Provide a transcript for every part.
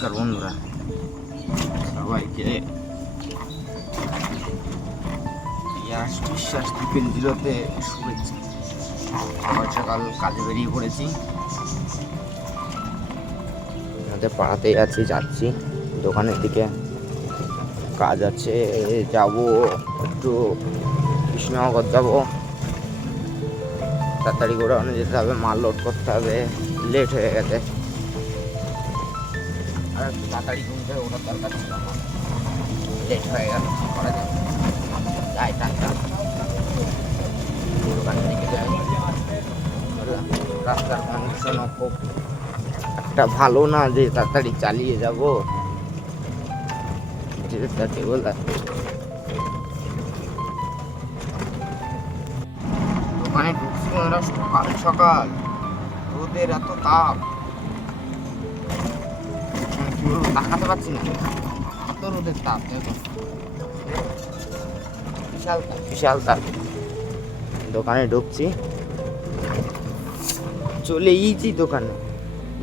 নমস্কার বন্ধুরা। সবাইকে ইয়াস বিশ্বাস টিফিন জিরোতে শুভেচ্ছা। সকাল সকাল কাজে বেরিয়ে পড়েছি। আমাদের পাড়াতেই আছি, যাচ্ছি। দোকানের দিকে কাজ আছে, যাব একটু কৃষ্ণনগর যাব। তাড়াতাড়ি করে অনেক যেতে হবে, মাল লোড করতে হবে লেট হয়ে গেছে। আর তাড়াতাড়ি ঘুমতে ওঠার দরকার ছিল আমার। লেট হয়ে গেল করা যাবে যাই টাটা দোকান থেকে যাই রাস্তার কন্ডিশনও খুব একটা ভালো না যে তাড়াতাড়ি চালিয়ে যাব। যেটাকে বলা দোকানে ঢুকছি সকাল সকাল। রোদের এত তাপ। তাকাতে পারছি না। এত রোদের তাপ বিশাল বিশাল তাপ। দোকানে ঢুকছি। চলে ইজি দোকানে।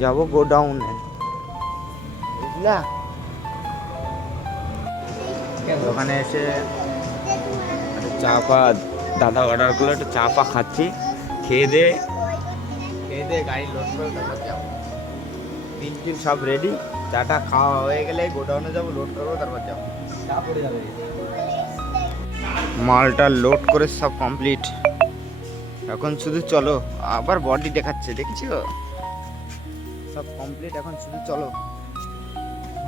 যাব গোডাউনে। বুঝলা? দোকানে এসে চা পা, দাদা অর্ডার করল, একটু চা পা খাচ্ছি। খেয়ে দে। খেয়ে দে গাড়ি লোড করে তারপর যাব তিন সব রেডি চাটা খাওয়া হয়ে গেলে গোডাউনে যাব লোড করব, তারপর যাব। মালটা লোড করে সব কমপ্লিট এখন শুধু চলো, আবার বডি দেখাচ্ছে, দেখছ? সব কমপ্লিট এখন শুধু চলো।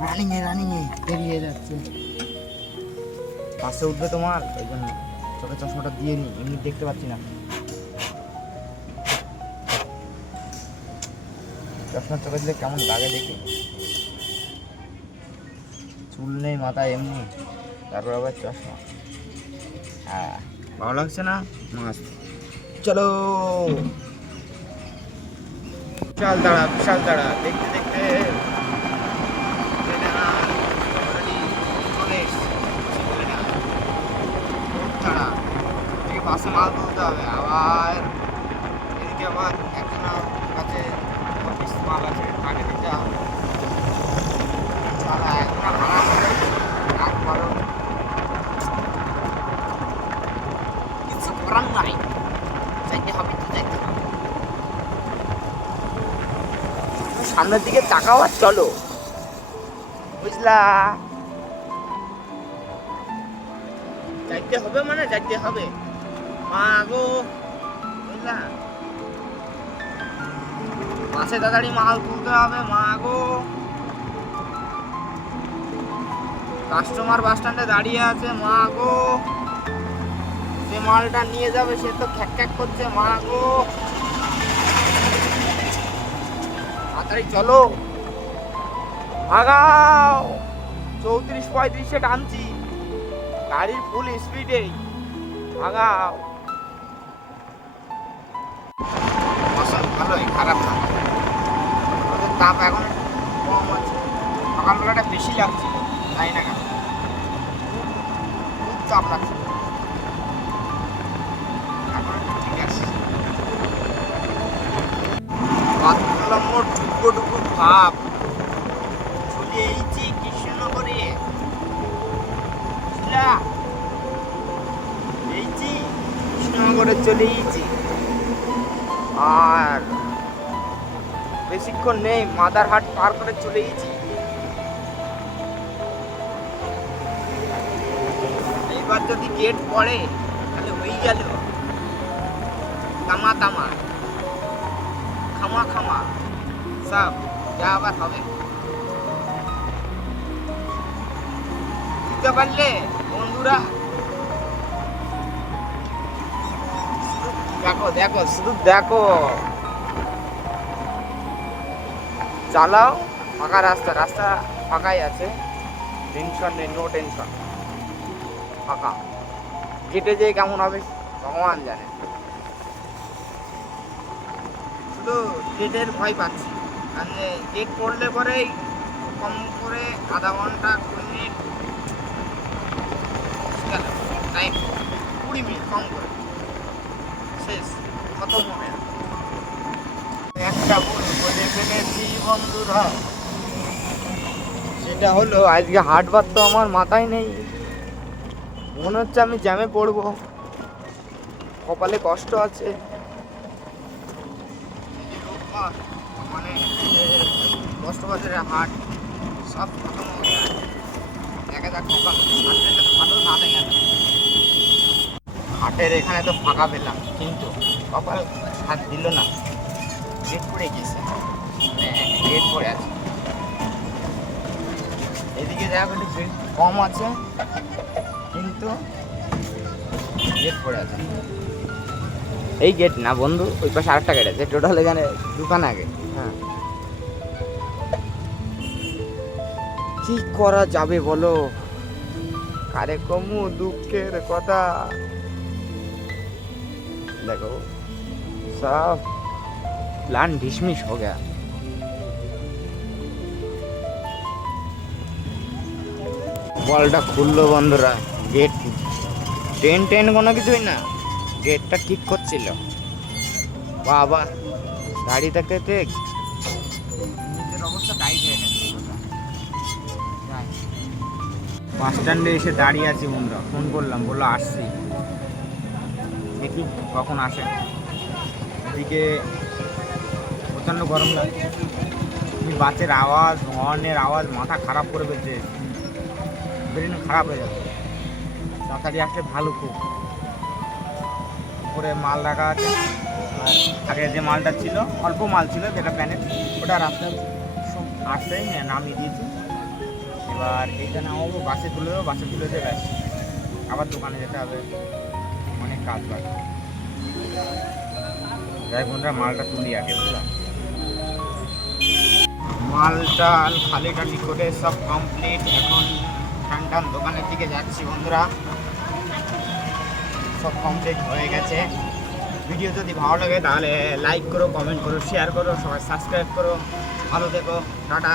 রানিং এ রানিং এ, বেরিয়ে যাচ্ছে। পাশে উঠবে তোমার, ওই জন্য চোখে চশমাটা দিয়ে নি, এমনি দেখতে পাচ্ছি না। চশমা চোখে দিলে কেমন লাগে দেখি? চুল নেই মাথায় এমনি। তারপর আবার চশমা। হ্যাঁ। ভালো লাগছে না? মাস্ত। চলো। বিশাল দাঁড়া বিশাল দাঁড়া দেখতে দেখতে। বাসে মাল তুলতে হবে। আবার এদিকে আবার একজনের কাছে মাল আছে তাকে দিতে হবে ছাড়া একজনের ভাড়া করে রাত বারো কিছু করার নাই যাইতে হবে তো যাইতে হবে সামনের দিকে তাকাও আর চলো। বুঝলা? যাইতে হবে মানে যাইতে হবে। মা গো বুঝলা? মাসে তাড়াতাড়ি মাল তুলতে হবে মা গো কাস্টমার বাস স্ট্যান্ডে দাঁড়িয়ে আছে মা গো যে মালটা নিয়ে যাবে, সে তো খ্যাক খ্যাক করছে মা গো তাড়াতাড়ি চলো। আগাও চৌত্রিশ পঁয়ত্রিশে টানছি। গাড়ির ফুল স্পিডে আগাও ফসল ভালোই, খারাপ না। ওদের দাম এখন কম আছে সকালবেলাটা বেশি লাগছিল, তাই না? কেন খুব চাপ লাগছিল। ভাব। চলে এইছি কৃষ্ণনগরে। বুঝলা? এইছি কৃষ্ণনগরে চলে এইছি আর বেশিক্ষণ নেই, মাদারহাট পার করে চলে গেছি এইবার যদি গেট পড়ে, তাহলে হয়ে গেল। তামা তামা। খামা খামা। সব। যা আবার হবে পারলে বন্ধুরা। দেখো দেখো, শুধু দেখো। চালাও, ফাঁকা রাস্তা রাস্তা ফাঁকাই আছে। টেনশন নেই নো টেনশন ফাঁকা। কেটে যেয়ে কেমন হবে, ভগবান জানে। শুধু গেটের ভয় পাচ্ছি। গেট পড়লে পরেই কম করে আধা ঘণ্টা কুড়ি মিনিট টাইম কুড়ি মিনিট কম করে। শেষ। কত মনে একটা ভুল করে ফেলেছি বন্ধুরা। সেটা হলো আজকে হাটবার তো আমার মাথায় নেই। মনে হচ্ছে আমি জ্যামে পড়ব। কপালে কষ্ট আছে। কষ্টবাজারের হাট, সব খতম হয়ে গেছে দেখা যাক ভালো না দেখা হাটের এখানে তো ফাঁকা পেলাম, কিন্তু কপাল হাত দিল না। গেট পড়ে গেছে গেট পড়ে আছে। এদিকে দেখা একটু ভিড় কম আছে, কিন্তু গেট পড়ে আছে। এই গেট না বন্ধু, ওই পাশে আরেকটা গেট আছে টোটাল এখানে দোকান আগে। হ্যাঁ। কি করা যাবে বলো? আরে কমু, দুঃখের কথা। দেখো, সব প্ল্যান ডিসমিস হয়ে গেল বলটা খুললো বন্ধুরা গেট ট্রেন ট্রেন কোনো কিছুই না গেটটা ঠিক করছিল। বাবা গাড়িটাকে অবস্থা টাইট হয়ে গেছে বাস স্ট্যান্ডে এসে দাঁড়িয়ে আছি বন্ধুরা। ফোন করলাম, বলল আসছি। দেখি কখন আসে। এদিকে প্রচণ্ড গরম লাগছে বাসের আওয়াজ, হর্নের আওয়াজ, মাথা খারাপ করে ফেলছে। ব্রেন খারাপ হয়ে যাবে তাড়াতাড়ি আসলে ভালো খুব। উপরে মাল রাখা আছে। আগে যে মালটা ছিল, অল্প মাল ছিল, যেটা প্যানের, ওটা রাস্তায় আসতেই নামিয়ে দিয়েছি। এবার এইটা নামাবো বাসে তুলে দেবো, বাসে তুলে দেবে আবার দোকানে যেতে হবে। অনেক কাজ বাকি। যাই বন্ধুরা, মালটা তুলি আগে, বুঝলাম? মালটা খালি টালি করে সব কমপ্লিট এখন টান দোকানের দিকে যাচ্ছি বন্ধুরা। সব কমপ্লিট হয়ে গেছে। ভিডিও যদি ভালো লাগে তাহলে লাইক করো কমেন্ট করো শেয়ার করো, সবাই সাবস্ক্রাইব করো। ভালো থেকো, টাটা।